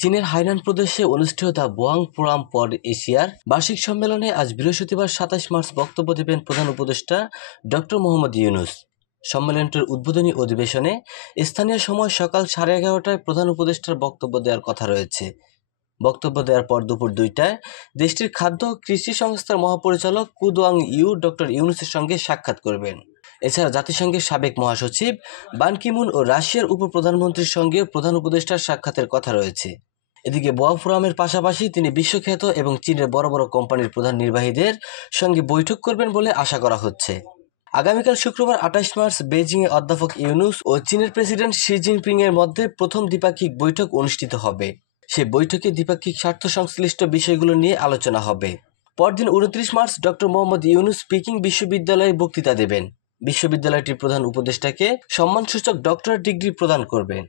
চীনের হাইনান প্রদেশে অনুষ্ঠেয় দ্য বোয়াং ফোরাম ফর এশিয়ার বার্ষিক সম্মেলনে আজ বৃহস্পতিবার ২৭ মার্চ বক্তব্য দেবেন প্রধান উপদেষ্টা ডক্টর মোহাম্মদ ইউনূস। সম্মেলনটির উদ্বোধনী অধিবেশনে স্থানীয় সময় সকাল 11:30টায় প্রধান উপদেষ্টার বক্তব্য দেওয়ার কথা রয়েছে। বক্তব্য দেওয়ার পর দুপুর 2টায় দেশটির খাদ্য ও কৃষি সংস্থার মহাপরিচালক কুদোয়াং ইউ ডক্টর ইউনূসের সঙ্গে সাক্ষাৎ করবেন। এছাড়া জাতিসংঘের সাবেক মহাসচিব বান কি মুন ও রাশিয়ার উপপ্রধানমন্ত্রীর সঙ্গে প্রধান উপদেষ্টার সাক্ষাতের কথা রয়েছে। এদিকে বোয়াং ফোরামের পাশাপাশি তিনি বিশ্বখ্যাত এবং চীনের বড় বড় কোম্পানির প্রধান নির্বাহীদের সঙ্গে বৈঠক করবেন বলে আশা করা হচ্ছে। আগামীকাল শুক্রবার ২৮ মার্চ বেজিংয়ে অধ্যাপক ইউনূস ও চীনের প্রেসিডেন্ট শি জিনপিং এর মধ্যে প্রথম দ্বিপাক্ষিক বৈঠক অনুষ্ঠিত হবে। সে বৈঠকে দ্বিপাক্ষিক স্বার্থ সংশ্লিষ্ট বিষয়গুলো নিয়ে আলোচনা হবে। পরদিন ২৯ March doctor Mohammad Yunus Peking বিশ্ববিদ্যালয়ে বক্তৃতা দেবেন। বিশ্ববিদ্যালয়টির প্রধান উপদেষ্টাকে সম্মানসূচক ডক্টরেট ডিগ্রি প্রদান করবেন।